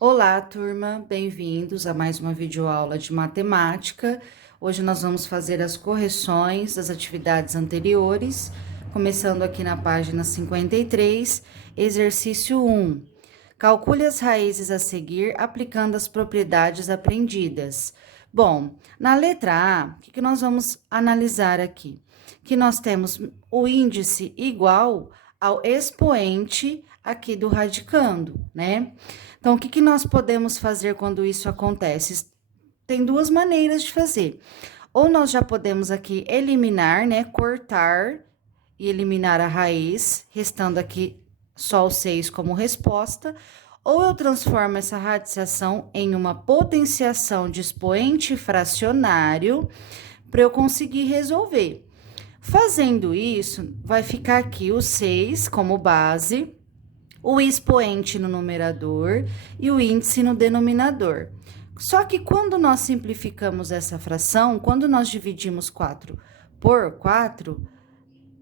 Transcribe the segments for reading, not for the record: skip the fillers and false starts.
Olá, turma, bem-vindos a mais uma videoaula de matemática. Hoje nós vamos fazer as correções das atividades anteriores, começando aqui na página 53, exercício 1. Calcule as raízes a seguir aplicando as propriedades aprendidas. Bom, na letra A, o que nós vamos analisar aqui? Que nós temos o índice igual ao expoente aqui do radicando, né? Então, o que nós podemos fazer quando isso acontece? Tem duas maneiras de fazer. Ou nós já podemos aqui eliminar, né? Cortar e eliminar a raiz, restando aqui só o 6 como resposta. Ou eu transformo essa radiciação em uma potenciação de expoente fracionário para eu conseguir resolver. Fazendo isso, vai ficar aqui o 6 como base, o expoente no numerador e o índice no denominador. Só que quando nós simplificamos essa fração, quando nós dividimos 4 por 4,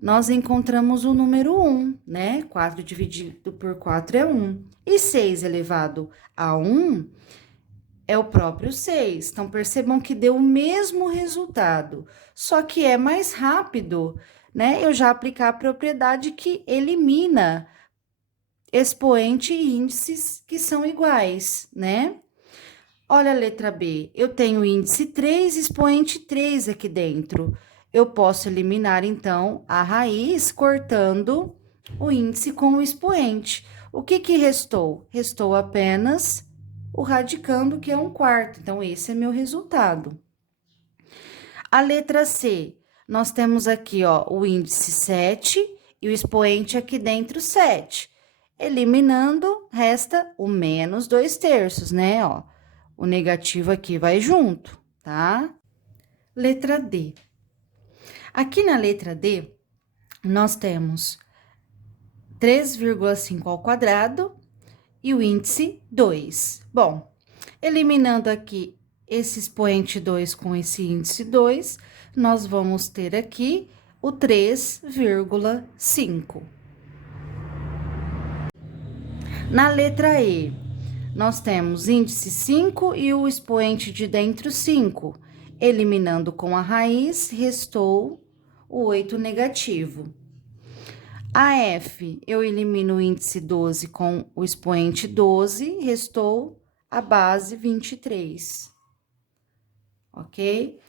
nós encontramos o número 1, né? 4 dividido por 4 é 1. E 6 elevado a 1 é o próprio 6. Então, percebam que deu o mesmo resultado, só que é mais rápido, né? Eu já aplicar a propriedade que elimina expoente e índices que são iguais, né? Olha a letra B, eu tenho índice 3, expoente 3 aqui dentro. Eu posso eliminar, então, a raiz cortando o índice com o expoente. O que restou? Restou apenas o radicando, que é 1/4. Então, esse é meu resultado. A letra C, nós temos aqui, ó, o índice 7 e o expoente aqui dentro 7. Eliminando, resta o menos 2/3, né, ó. O negativo aqui vai junto, tá? Letra D. Aqui na letra D, nós temos 3,5 ao quadrado e o índice 2. Bom, eliminando aqui esse expoente 2 com esse índice 2, nós vamos ter aqui o 3,5. Na letra E, nós temos índice 5 e o expoente de dentro 5. Eliminando com a raiz, restou o 8 negativo. A F, eu elimino o índice 12 com o expoente 12, restou a base 23. Ok?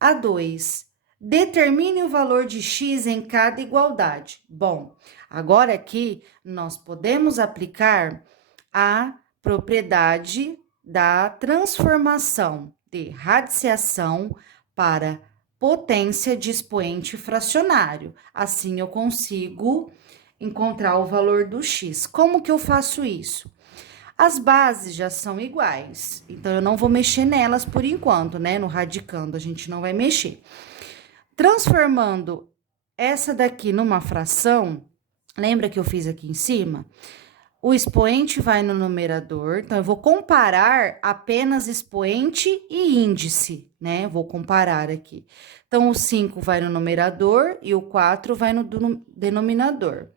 A 2, determine o valor de x em cada igualdade. Bom, agora aqui nós podemos aplicar a propriedade da transformação de radiciação para potência de expoente fracionário. Assim, eu consigo encontrar o valor do x. Como que eu faço isso? As bases já são iguais, então eu não vou mexer nelas por enquanto, né? No radicando, a gente não vai mexer. Transformando essa daqui numa fração, lembra que eu fiz aqui em cima? O expoente vai no numerador, então eu vou comparar apenas expoente e índice, né? Vou comparar aqui. Então, o 5 vai no numerador e o 4 vai no denominador.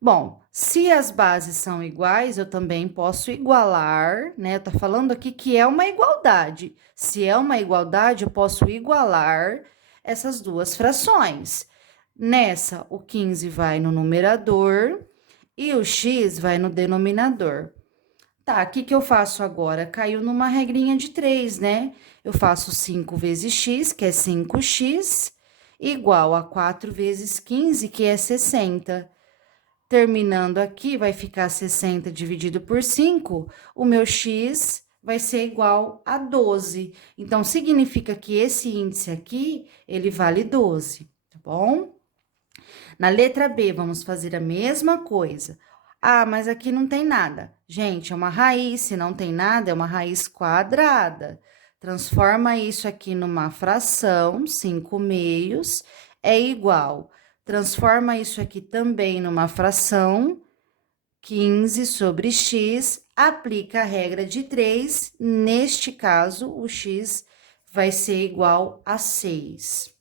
Bom, se as bases são iguais, eu também posso igualar, né? Tá falando aqui que é uma igualdade. Se é uma igualdade, eu posso igualar essas duas frações. Nessa, o 15 vai no numerador e o x vai no denominador. Tá, o que eu faço agora? Caiu numa regrinha de 3, né? Eu faço 5 vezes x, que é 5x, igual a 4 vezes 15, que é 60. Terminando aqui, vai ficar 60 dividido por 5, o meu x vai ser igual a 12. Então, significa que esse índice aqui, ele vale 12, tá bom? Na letra B, vamos fazer a mesma coisa. Ah, mas aqui não tem nada. Gente, é uma raiz, se não tem nada, é uma raiz quadrada. Transforma isso aqui numa fração, 5/2, é igual. Transforma isso aqui também numa fração, 15 sobre x, aplica a regra de 3, neste caso, o x vai ser igual a 6.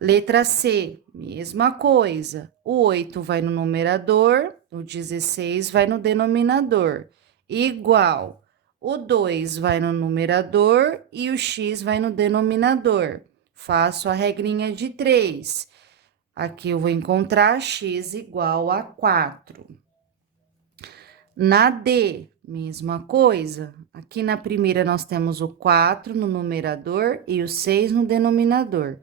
Letra C, mesma coisa. O 8 vai no numerador, o 16 vai no denominador. igual. O 2 vai no numerador e o x vai no denominador. Faço a regrinha de 3. Aqui eu vou encontrar x igual a 4. Na D, mesma coisa. Aqui na primeira nós temos o 4 no numerador e o 6 no denominador.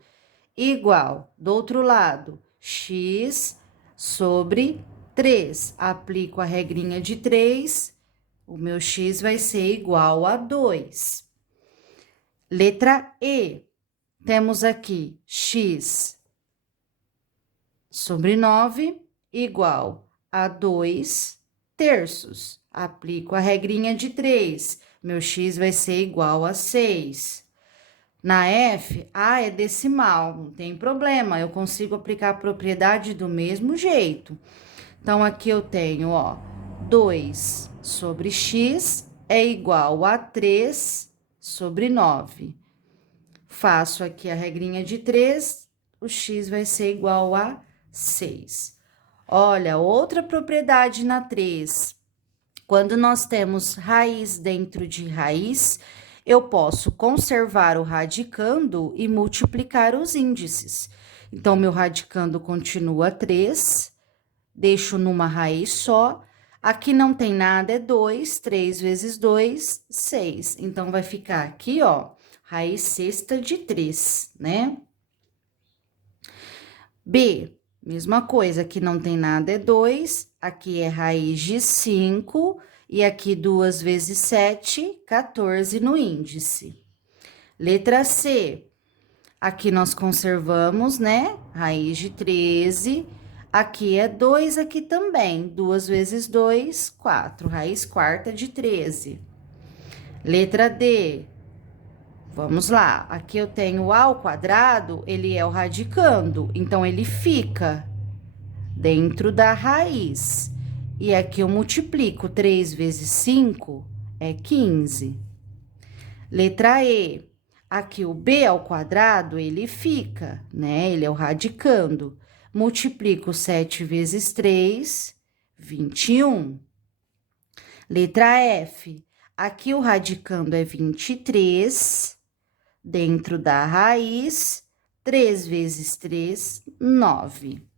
Igual, do outro lado, x sobre 3. Aplico a regrinha de 3, o meu x vai ser igual a 2. Letra E, temos aqui x sobre 9 igual a 2 terços. Aplico a regrinha de 3, meu x vai ser igual a 6. Na F, A é decimal, não tem problema, eu consigo aplicar a propriedade do mesmo jeito. Então, aqui eu tenho, ó, 2 sobre x é igual a 3 sobre 9. Faço aqui a regrinha de 3, o x vai ser igual a 6. Olha, outra propriedade na 3. Quando nós temos raiz dentro de raiz, eu posso conservar o radicando e multiplicar os índices. Então, meu radicando continua 3, deixo numa raiz só. Aqui não tem nada, é 2, 3 vezes 2, 6. Então, vai ficar aqui, ó, raiz sexta de 3, né? B, mesma coisa, aqui não tem nada, é 2, aqui é raiz de 5, e aqui 2 vezes 7, 14 no índice. Letra C, aqui nós conservamos, né? Raiz de 13, aqui é 2, aqui também, 2 vezes 2, 4, raiz quarta de 13. Letra D, vamos lá, aqui eu tenho A ao quadrado, ele é o radicando, então ele fica dentro da raiz. E aqui eu multiplico 3 vezes 5 é 15. Letra E, aqui o B ao quadrado, ele fica, né? Ele é o radicando. Multiplico 7 vezes 3, 21. Letra F, aqui o radicando é 23, dentro da raiz, 3 vezes 3, 9.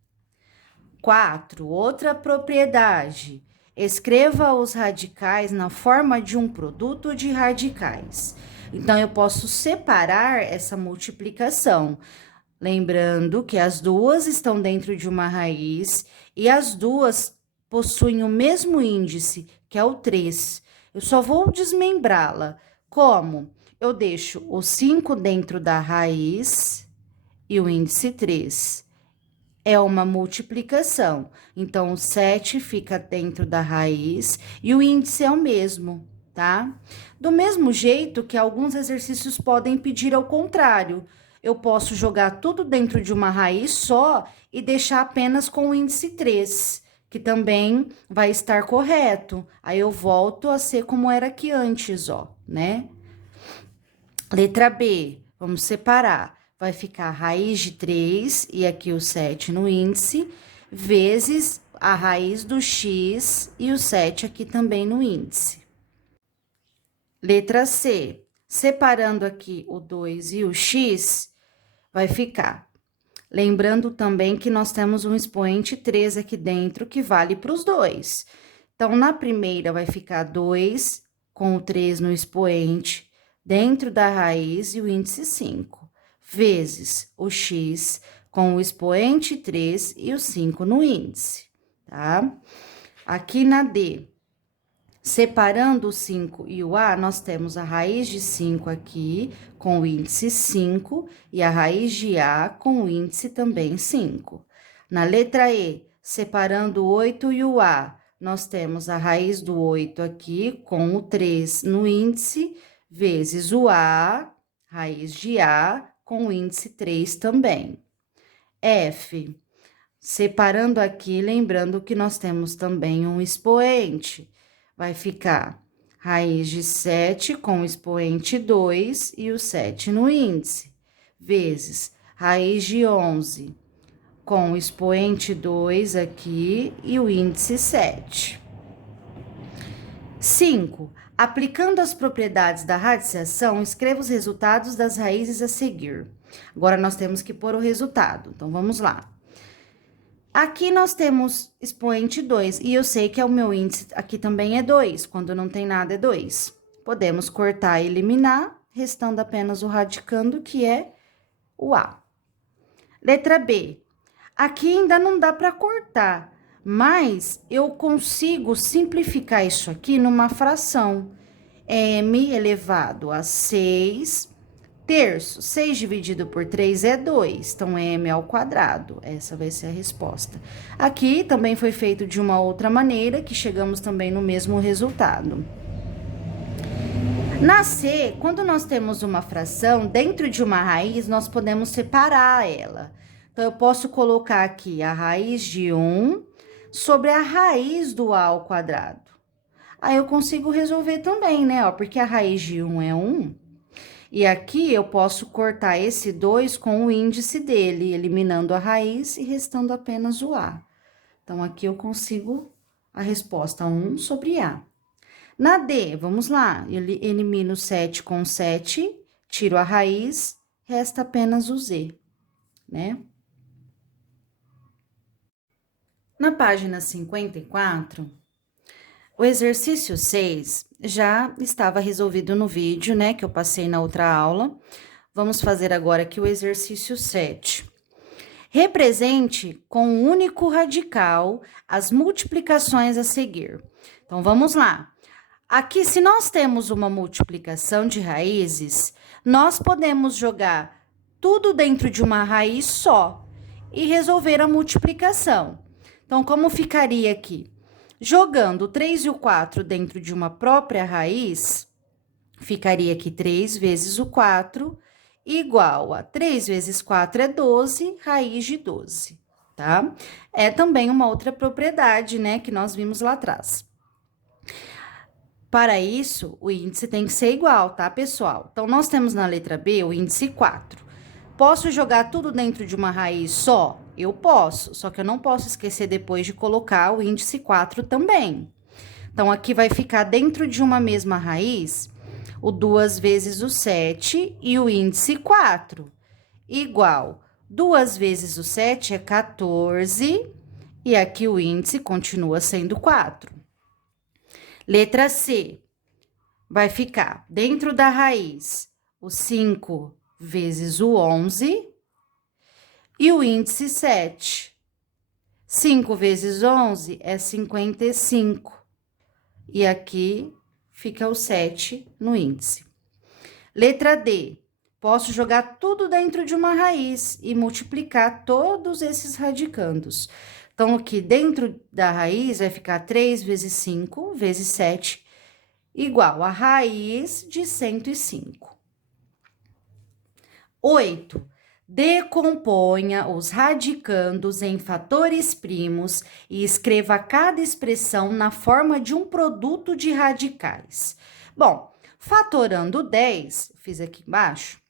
4, outra propriedade. Escreva os radicais na forma de um produto de radicais. Então, eu posso separar essa multiplicação. Lembrando que as duas estão dentro de uma raiz e as duas possuem o mesmo índice, que é o 3. Eu só vou desmembrá-la. Como? Eu deixo o 5 dentro da raiz e o índice 3. É uma multiplicação. Então, o 7 fica dentro da raiz e o índice é o mesmo, tá? Do mesmo jeito que alguns exercícios podem pedir ao contrário. Eu posso jogar tudo dentro de uma raiz só e deixar apenas com o índice 3, que também vai estar correto. Aí, eu volto a ser como era aqui antes, ó, né? Letra B, vamos separar. Vai ficar a raiz de 3, e aqui o 7 no índice, vezes a raiz do x e o 7 aqui também no índice. Letra C, separando aqui o 2 e o x, vai ficar. Lembrando também que nós temos um expoente 3 aqui dentro, que vale para os dois. Então, na primeira vai ficar 2 com o 3 no expoente, dentro da raiz e o índice 5. Vezes o x com o expoente 3 e o 5 no índice, tá? Aqui na D, separando o 5 e o A, nós temos a raiz de 5 aqui com o índice 5 e a raiz de A com o índice também 5. Na letra E, separando o 8 e o A, nós temos a raiz do 8 aqui com o 3 no índice, vezes o A, raiz de A, com o índice 3 também. F, separando aqui, lembrando que nós temos também um expoente. Vai ficar raiz de 7 com o expoente 2 e o 7 no índice, vezes raiz de 11 com o expoente 2 aqui e o índice 7. 5. Aplicando as propriedades da radiciação, escreva os resultados das raízes a seguir. Agora, nós temos que pôr o resultado. Então, vamos lá. Aqui nós temos expoente 2, e eu sei que o meu índice aqui também é 2, quando não tem nada é 2. Podemos cortar e eliminar, restando apenas o radicando, que é o A. Letra B. Aqui ainda não dá para cortar, mas eu consigo simplificar isso aqui numa fração. M elevado a 6 terços. 6 dividido por 3 é 2, então m ao quadrado. Essa vai ser a resposta. Aqui também foi feito de uma outra maneira, que chegamos também no mesmo resultado. Na C, quando nós temos uma fração, dentro de uma raiz, nós podemos separar ela. Então, eu posso colocar aqui a raiz de 1 sobre a raiz do a ao quadrado. Aí, eu consigo resolver também, né? Ó, porque a raiz de 1 é 1. E aqui, eu posso cortar esse 2 com o índice dele, eliminando a raiz e restando apenas o a. Então, aqui eu consigo a resposta 1 sobre a. Na D, vamos lá, eu elimino 7 com 7, tiro a raiz, resta apenas o Z, né? Na página 54, o exercício 6 já estava resolvido no vídeo, né, que eu passei na outra aula. Vamos fazer agora aqui o exercício 7. Represente com um único radical as multiplicações a seguir. Então, vamos lá. Aqui, se nós temos uma multiplicação de raízes, nós podemos jogar tudo dentro de uma raiz só e resolver a multiplicação. Então, como ficaria aqui? Jogando o 3 e o 4 dentro de uma própria raiz, ficaria aqui 3 vezes o 4 igual a 3 vezes 4 é 12, raiz de 12, tá? É também uma outra propriedade, né, que nós vimos lá atrás. Para isso, o índice tem que ser igual, tá, pessoal? Então, nós temos na letra B o índice 4. Posso jogar tudo dentro de uma raiz só? Eu posso, só que eu não posso esquecer depois de colocar o índice 4 também. Então, aqui vai ficar dentro de uma mesma raiz o 2 vezes o 7 e o índice 4. Igual, 2 vezes o 7 é 14, e aqui o índice continua sendo 4. Letra C, vai ficar dentro da raiz o 5 vezes o 11 e o índice 7. 5 vezes 11 é 55. E aqui fica o 7 no índice. Letra D, posso jogar tudo dentro de uma raiz e multiplicar todos esses radicandos. Então, aqui dentro da raiz vai ficar 3 vezes 5 vezes 7, igual a raiz de 105. 8. Decomponha os radicandos em fatores primos e escreva cada expressão na forma de um produto de radicais. Bom, fatorando 10, fiz aqui embaixo,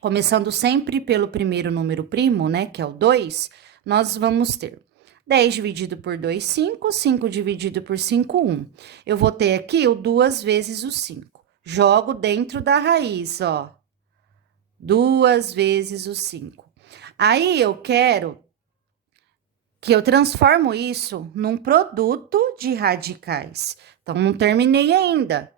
começando sempre pelo primeiro número primo, né, que é o 2, nós vamos ter 10 dividido por 2, 5. 5 dividido por 5, 1. Eu vou ter aqui o 2 vezes o 5. Jogo dentro da raiz, ó. 2 vezes o 5. Aí, eu quero que eu transformo isso num produto de radicais. Então, não terminei ainda.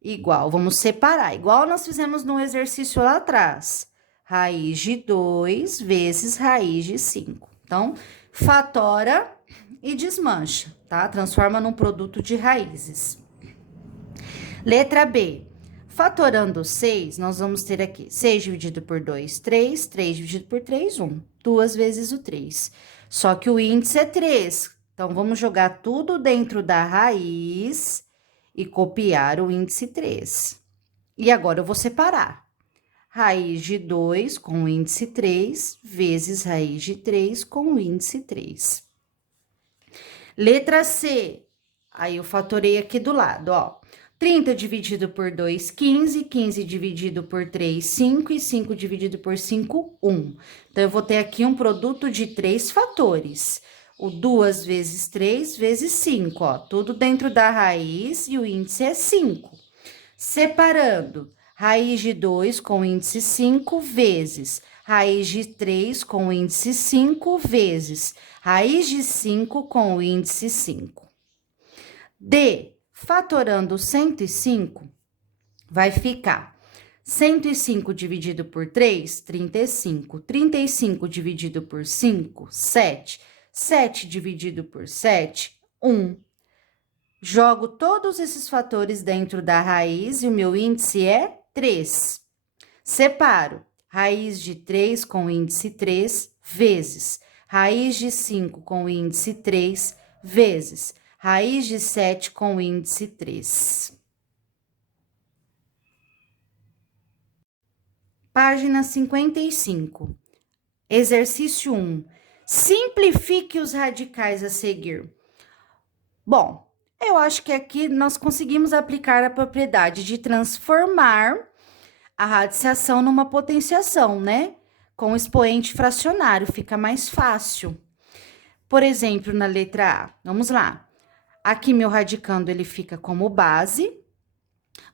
Igual, vamos separar. Igual nós fizemos no exercício lá atrás. Raiz de 2 vezes raiz de 5. Então, fatora e desmancha, tá? Transforma num produto de raízes. Letra B. Fatorando 6, nós vamos ter aqui 6 dividido por 2, 3. 3 dividido por 3, 1. 2 vezes o 3. Só que o índice é 3. Então, vamos jogar tudo dentro da raiz e copiar o índice 3. E agora, eu vou separar. Raiz de 2 com o índice 3, vezes raiz de 3 com o índice 3. Letra C. Aí, eu fatorei aqui do lado, ó. 30 dividido por 2, 15. 15 dividido por 3, 5. E 5 dividido por 5, 1. Então, eu vou ter aqui um produto de 3 fatores. o 2 vezes 3 vezes 5, ó. Tudo dentro da raiz e o índice é 5. Separando, raiz de 2 com índice 5 vezes raiz de 3 com índice 5 vezes raiz de 5 com índice 5. D, fatorando 105, vai ficar 105 dividido por 3, 35. 35 dividido por 5, 7. 7 dividido por 7, 1. Jogo todos esses fatores dentro da raiz e o meu índice é 3. Separo raiz de 3 com índice 3 vezes raiz de 5 com índice 3 vezes raiz de 7 com índice 3. Página 55. Exercício 1. Simplifique os radicais a seguir. Bom, eu acho que aqui nós conseguimos aplicar a propriedade de transformar a radiciação numa potenciação, né? Com expoente fracionário, fica mais fácil. Por exemplo, na letra A, vamos lá. Aqui, meu radicando, ele fica como base.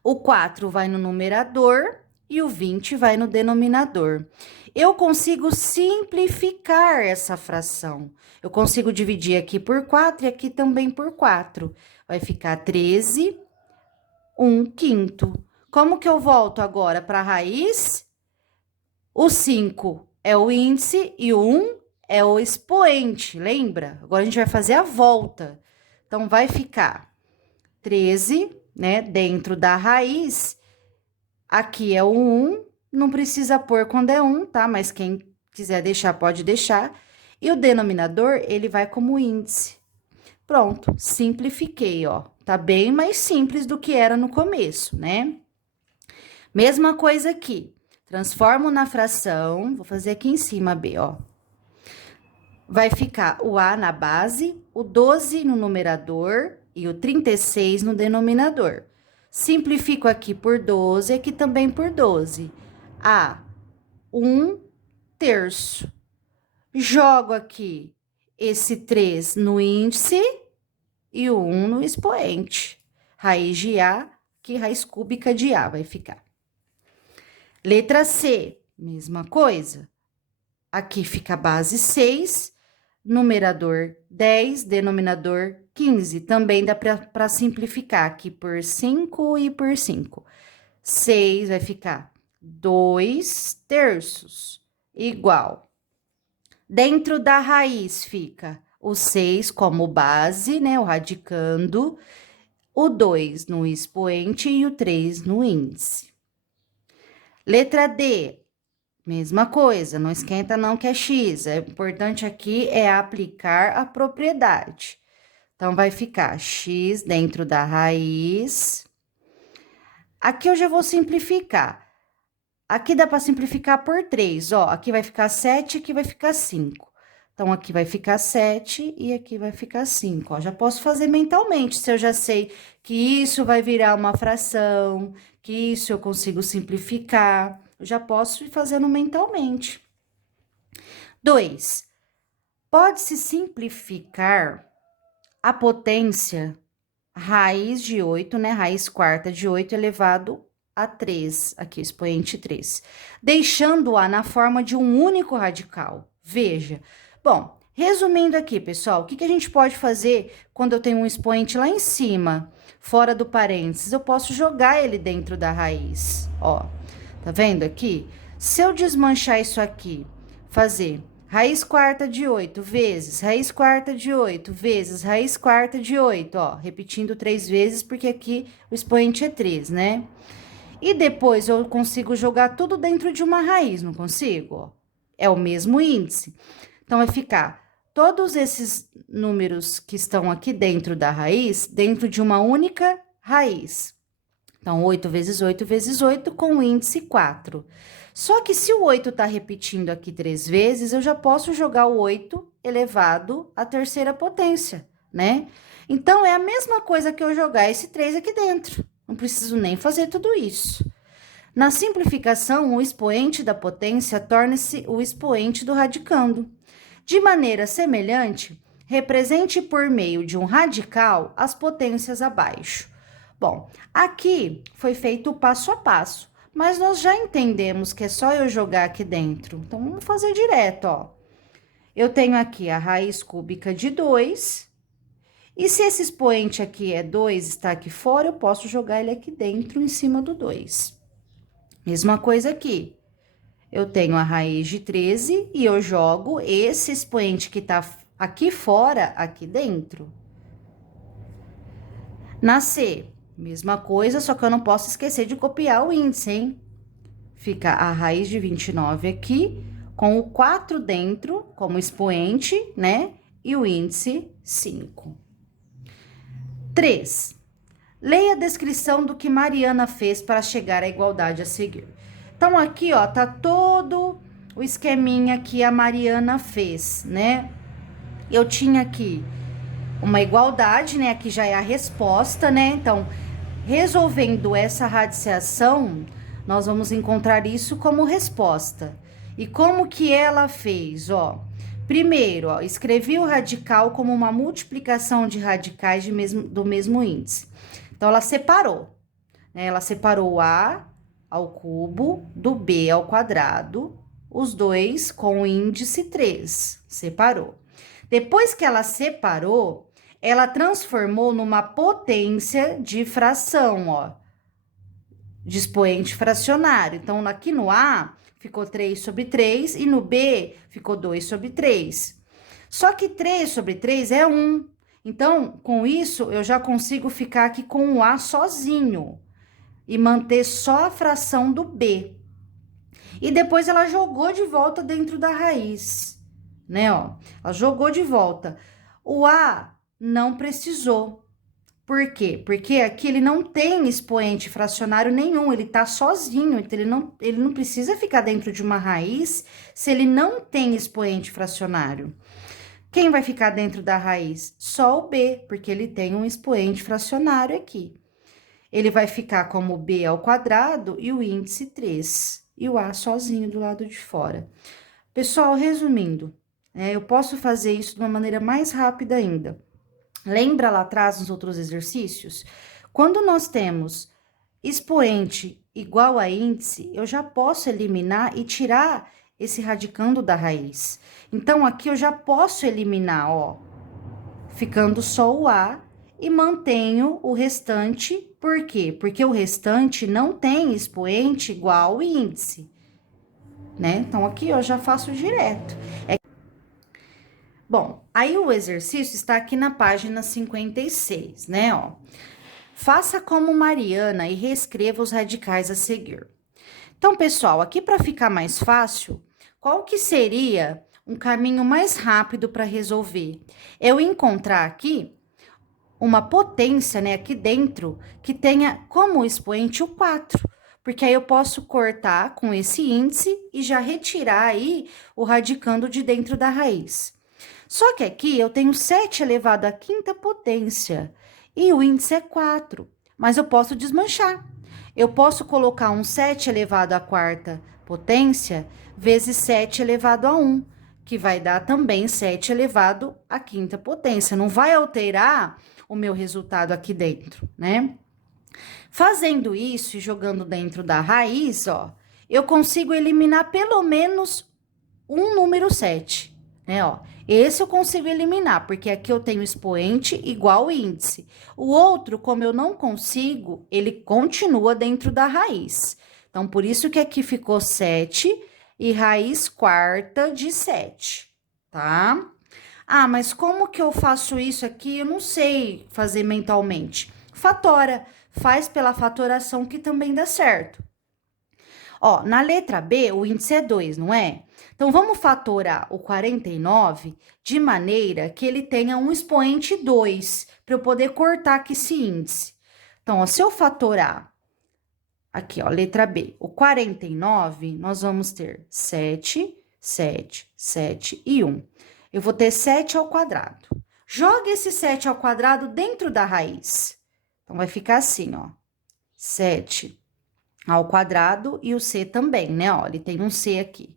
O 4 vai no numerador e o 20 vai no denominador. Eu consigo simplificar essa fração. Eu consigo dividir aqui por 4 e aqui também por 4. Vai ficar 13, 1/5. Como que eu volto agora para a raiz? O 5 é o índice e o 1 é o expoente, lembra? Agora a gente vai fazer a volta. Então, vai ficar 13, né, dentro da raiz. Aqui é o 1, não precisa pôr quando é 1, tá? Mas quem quiser deixar, pode deixar. E o denominador, ele vai como índice. Pronto, simplifiquei, ó. Tá bem mais simples do que era no começo, né? Mesma coisa aqui. Transformo na fração, vou fazer aqui em cima, B, ó. Vai ficar o A na base, o 12 no numerador e o 36 no denominador. Simplifico aqui por 12, aqui também por 12. A, 1/3. Jogo aqui esse 3 no índice e o 1 no expoente. Raiz de A, que raiz cúbica de A vai ficar. Letra C, mesma coisa. Aqui fica a base 6, numerador 10, denominador 15. Também dá para simplificar aqui por 5 e por 5. 6 vai ficar 2/3, igual. Dentro da raiz fica o 6 como base, né, o radicando, o 2 no expoente e o 3 no índice. Letra D, mesma coisa, não esquenta não que é x, é importante aqui é aplicar a propriedade. Então, vai ficar x dentro da raiz. Aqui eu já vou simplificar. Aqui dá para simplificar por 3, ó. Aqui vai ficar 7, aqui vai ficar 5. Então, aqui vai ficar 7 e aqui vai ficar 5, ó. Já posso fazer mentalmente, se eu já sei que isso vai virar uma fração, que isso eu consigo simplificar. Eu já posso ir fazendo mentalmente. 2. Pode-se simplificar a potência raiz de 8, né? Raiz quarta de 8 elevado a 3, aqui, expoente 3. Deixando-a na forma de um único radical. Veja. Bom, resumindo aqui, pessoal, o que a gente pode fazer quando eu tenho um expoente lá em cima, fora do parênteses? Eu posso jogar ele dentro da raiz, ó. Tá vendo aqui? Se eu desmanchar isso aqui, fazer raiz quarta de 8 vezes raiz quarta de 8 vezes raiz quarta de 8, ó, repetindo 3 vezes, porque aqui o expoente é 3, né? E depois eu consigo jogar tudo dentro de uma raiz, não consigo? Ó, é o mesmo índice. Então, vai ficar todos esses números que estão aqui dentro da raiz, dentro de uma única raiz. Então, 8 vezes 8 vezes 8 com o índice 4. Só que se o 8 tá repetindo aqui 3 vezes, eu já posso jogar o 8 elevado à terceira potência, né? Então, é a mesma coisa que eu jogar esse 3 aqui dentro. Não preciso nem fazer tudo isso. Na simplificação, o expoente da potência torna-se o expoente do radicando. De maneira semelhante, Represente por meio de um radical as potências abaixo. Bom, aqui foi feito o passo a passo, mas nós já entendemos que é só eu jogar aqui dentro. Então, vamos fazer direto, ó. Eu tenho aqui a raiz cúbica de 2. E se esse expoente aqui é 2, está aqui fora, eu posso jogar ele aqui dentro, em cima do 2. Mesma coisa aqui. Eu tenho a raiz de 13 e eu jogo esse expoente que tá aqui fora, aqui dentro. Na C, mesma coisa, só que eu não posso esquecer de copiar o índice, hein? Fica a raiz de 29 aqui, com o 4 dentro, como expoente, né? E o índice 5. 3. Leia a descrição do que Mariana fez para chegar à igualdade a seguir. Então, aqui, ó, tá todo o esqueminha que a Mariana fez, né? Eu tinha aqui uma igualdade, né? Aqui já é a resposta, né? Então, resolvendo essa radiciação, nós vamos encontrar isso como resposta. E como que ela fez, ó? Primeiro, ó, escrevi o radical como uma multiplicação de radicais do mesmo índice. Então, ela separou, né? Ela separou o A ao cubo do B ao quadrado, os dois com o índice 3, separou. Depois que ela separou, ela transformou numa potência de fração, ó, de expoente fracionário. Então, aqui no A, ficou 3 sobre 3, e no B, ficou 2 sobre 3. Só que 3 sobre 3 é 1. Então, com isso, eu já consigo ficar aqui com o A sozinho e manter só a fração do B. E depois ela jogou de volta dentro da raiz, né, ó? Ela jogou de volta. O A não precisou. Por quê? Porque aqui ele não tem expoente fracionário nenhum, ele tá sozinho, então ele não precisa ficar dentro de uma raiz se ele não tem expoente fracionário. Quem vai ficar dentro da raiz? Só o B, porque ele tem um expoente fracionário aqui. Ele vai ficar como B ao quadrado e o índice 3. E o A sozinho do lado de fora. Pessoal, resumindo, eu posso fazer isso de uma maneira mais rápida ainda. Lembra lá atrás nos outros exercícios? Quando nós temos expoente igual a índice, eu já posso eliminar e tirar esse radicando da raiz. Então, aqui eu já posso eliminar, ó, ficando só o A e mantenho o restante. Por quê? Porque o restante não tem expoente igual ao índice, né? Então, aqui eu já faço direto. Bom, aí o exercício está aqui na página 56, né, ó. Faça como Mariana e reescreva os radicais a seguir. Então, pessoal, aqui para ficar mais fácil, qual que seria um caminho mais rápido para resolver? Eu encontrar aqui uma potência, né, aqui dentro, que tenha como expoente o 4, porque aí eu posso cortar com esse índice e já retirar aí o radicando de dentro da raiz. Só que aqui eu tenho 7 elevado à quinta potência e o índice é 4, mas eu posso desmanchar. Eu posso colocar um 7 elevado à quarta potência vezes 7 elevado a 1, que vai dar também 7 elevado à quinta potência. Não vai alterar o meu resultado aqui dentro, né? Fazendo isso e jogando dentro da raiz, ó, eu consigo eliminar pelo menos um número 7, né, ó. Esse eu consigo eliminar, porque aqui eu tenho expoente igual índice. O outro, como eu não consigo, ele continua dentro da raiz. Então, por isso que aqui ficou 7 e raiz quarta de 7, tá? Ah, mas como que eu faço isso aqui? Eu não sei fazer mentalmente. Fatora, faz pela fatoração que também dá certo. Ó, na letra B, o índice é 2, não é? Então, vamos fatorar o 49 de maneira que ele tenha um expoente 2, para eu poder cortar aqui esse índice. Então, ó, se eu fatorar, aqui, ó, letra B, o 49, nós vamos ter 7, 7, 7 e 1. Eu vou ter 7 ao quadrado. Joga esse 7 ao quadrado dentro da raiz. Então, vai ficar assim, ó, 7 ao quadrado e o C também, né? Ó, ele tem um C aqui.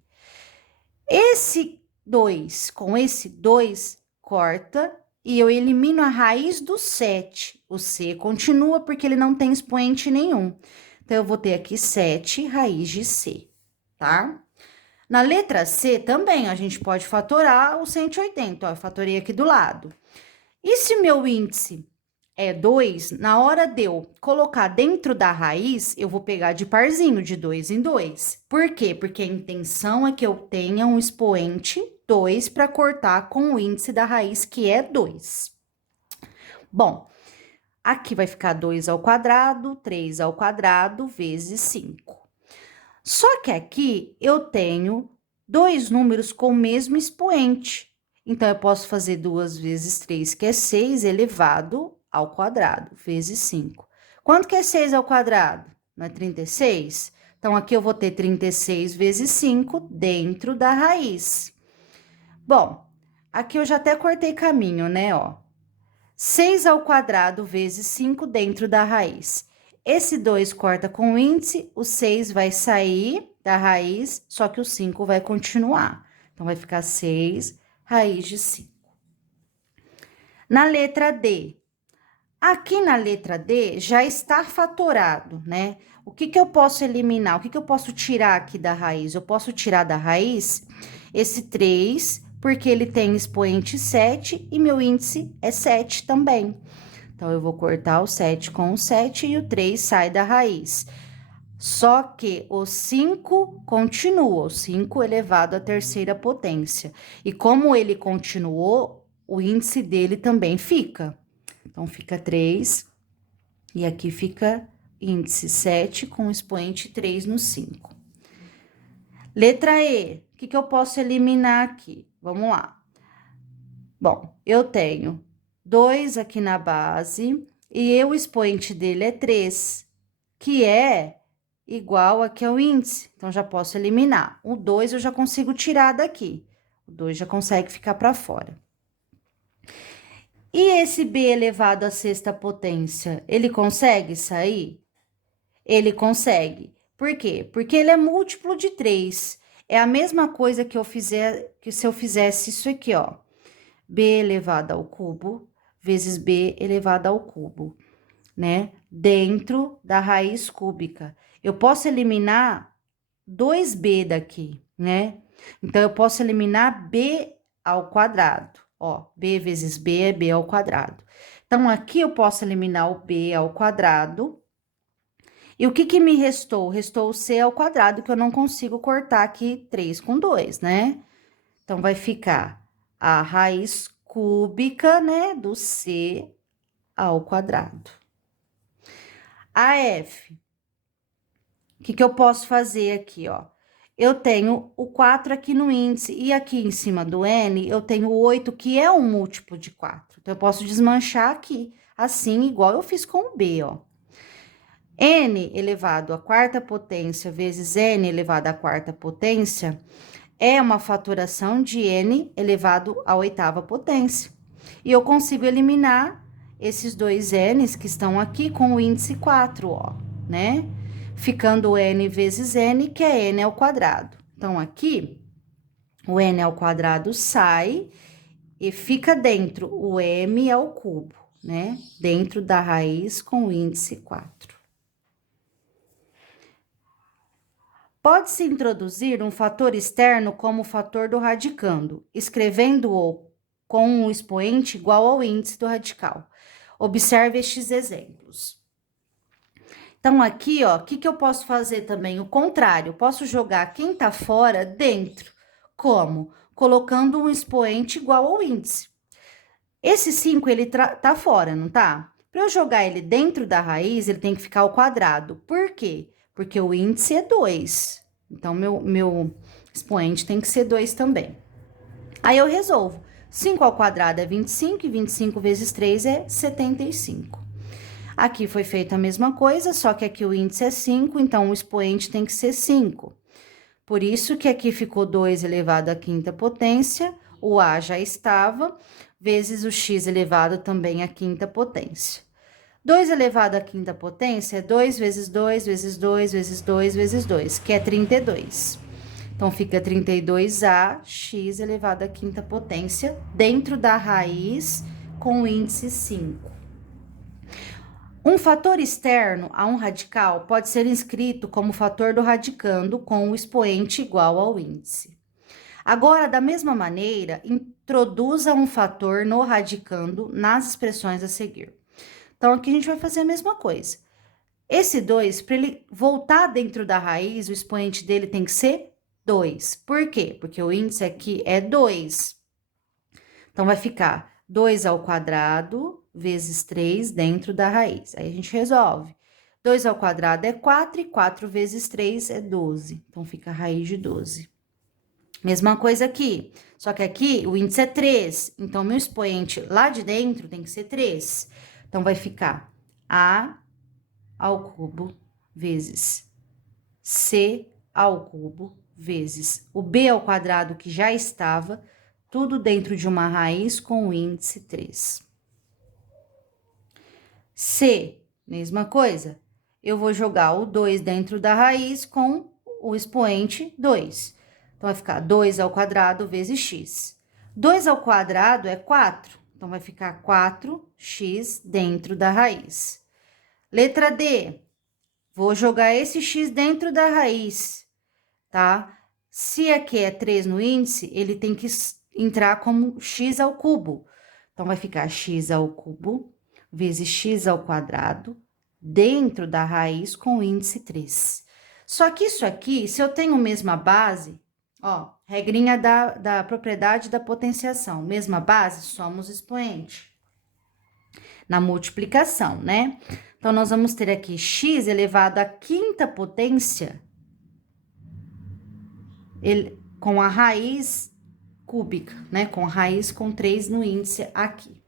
Esse 2 com esse 2 corta e eu elimino a raiz do 7. O C continua porque ele não tem expoente nenhum. Então, eu vou ter aqui 7 raiz de C, tá? Na letra C também, a gente pode fatorar o 180, ó, eu fatorei aqui do lado. E se meu índice é 2, na hora de eu colocar dentro da raiz, eu vou pegar de parzinho, de 2 em 2. Por quê? Porque a intenção é que eu tenha um expoente 2 para cortar com o índice da raiz, que é 2. Bom, aqui vai ficar 2 ao quadrado, 3 ao quadrado, vezes 5. Só que aqui eu tenho dois números com o mesmo expoente. Então, eu posso fazer 2 vezes 3, que é 6 elevado ao quadrado, vezes 5. Quanto que é 6 ao quadrado? Não é 36? Então, aqui eu vou ter 36 vezes 5 dentro da raiz. Bom, aqui eu já até cortei caminho, né, ó. 6 ao quadrado vezes 5 dentro da raiz. Esse 2 corta com o índice, o 6 vai sair da raiz, só que o 5 vai continuar. Então, vai ficar 6 raiz de 5. Na letra D. Aqui na letra D já está fatorado, né? O que eu posso eliminar? O que eu posso tirar aqui da raiz? Eu posso tirar da raiz esse 3, porque ele tem expoente 7 e meu índice é 7 também. Então, eu vou cortar o 7 com o 7 e o 3 sai da raiz. Só que o 5 continua, o 5 elevado à terceira potência. E como ele continuou, o índice dele também fica. Então, fica 3, e aqui fica índice 7 com expoente 3 no 5. Letra E, o que eu posso eliminar aqui? Vamos lá. Bom, eu tenho 2 aqui na base, e o expoente dele é 3, que é igual aqui ao índice. Então, já posso eliminar. O 2 eu já consigo tirar daqui. O 2 já consegue ficar para fora. E esse b elevado à sexta potência, ele consegue sair? Ele consegue. Por quê? Porque ele é múltiplo de 3. É a mesma coisa que se eu fizesse isso aqui, ó. B elevado ao cubo vezes b elevado ao cubo, né? Dentro da raiz cúbica. Eu posso eliminar 2b daqui, né? Então, eu posso eliminar b ao quadrado. Ó, b vezes b é b ao quadrado. Então, aqui eu posso eliminar o b ao quadrado. E o que me restou? Restou o c ao quadrado, que eu não consigo cortar aqui 3 com 2, né? Então, vai ficar a raiz cúbica, né, do c ao quadrado. A F. O que eu posso fazer aqui, ó? Eu tenho o 4 aqui no índice, e aqui em cima do N, eu tenho o 8, que é um múltiplo de 4. Então, eu posso desmanchar aqui, assim, igual eu fiz com o B, ó. N elevado à quarta potência vezes N elevado à quarta potência é uma fatoração de N elevado à oitava potência. E eu consigo eliminar esses dois N's que estão aqui com o índice 4, ó, né? Ficando N vezes N, que é N ao quadrado. Então, aqui, o N ao quadrado sai e fica dentro o M ao cubo, né? Dentro da raiz com o índice 4. Pode-se introduzir um fator externo como o fator do radicando, escrevendo-o com um expoente igual ao índice do radical. Observe estes exemplos. Então, aqui, ó, o que eu posso fazer também? O contrário, posso jogar quem tá fora dentro. Como? Colocando um expoente igual ao índice. Esse 5, ele tá fora, não tá? Para eu jogar ele dentro da raiz, ele tem que ficar ao quadrado. Por quê? Porque o índice é 2. Então, meu expoente tem que ser 2 também. Aí, eu resolvo. 5 ao quadrado é 25, e 25 vezes 3 é 75. Aqui foi feita a mesma coisa, só que aqui o índice é 5, então o expoente tem que ser 5. Por isso que aqui ficou 2 elevado à quinta potência, o A já estava, vezes o x elevado também à quinta potência. 2 elevado à quinta potência é 2 vezes 2 vezes 2 vezes 2 vezes 2, que é 32. Então, fica 32AX elevado à quinta potência dentro da raiz com o índice 5. Um fator externo a um radical pode ser inscrito como fator do radicando com o expoente igual ao índice. Agora, da mesma maneira, introduza um fator no radicando nas expressões a seguir. Então, aqui a gente vai fazer a mesma coisa. Esse 2, para ele voltar dentro da raiz, o expoente dele tem que ser 2. Por quê? Porque o índice aqui é 2. Então, vai ficar 2 ao quadrado vezes 3 dentro da raiz. Aí, a gente resolve. 2 ao quadrado é 4 e 4 vezes 3 é 12. Então, fica a raiz de 12. Mesma coisa aqui, só que aqui o índice é 3, então meu expoente lá de dentro tem que ser 3. Então, vai ficar A ao cubo vezes C ao cubo vezes o B ao quadrado que já estava, tudo dentro de uma raiz com o índice 3. C, mesma coisa, eu vou jogar o 2 dentro da raiz com o expoente 2. Então, vai ficar 2 ao quadrado vezes x. 2 ao quadrado é 4. Então, vai ficar 4x dentro da raiz. Letra D. Vou jogar esse x dentro da raiz, tá? Se aqui é 3 no índice, ele tem que entrar como x ao cubo. Então, vai ficar x ao cubo vezes x ao quadrado dentro da raiz com o índice 3. Só que isso aqui, se eu tenho mesma base... Ó, regrinha da propriedade da potenciação. Mesma base, somos expoente. Na multiplicação, né? Então, nós vamos ter aqui x elevado à quinta potência com a raiz cúbica, né? Com a raiz com 3 no índice aqui.